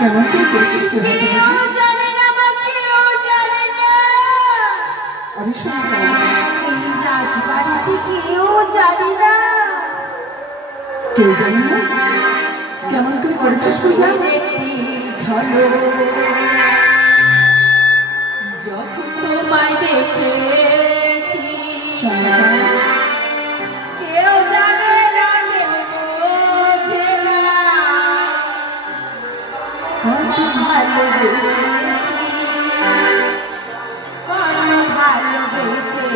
কেমন করে করেছিস তুই হয়তো কেউ জানে না বা কেউ জানে না, আরে শোনা এই রাজবাড়িতে কেউ জানে না। কেউ জানে না কেমন করে করেছিস পূজা? একটি ঝলক যখন তোমায় দেখেছি, কেউ জানে না কেউ বোঝে না, কত ভালোবেসেছি, কত ভালোবেসেছি।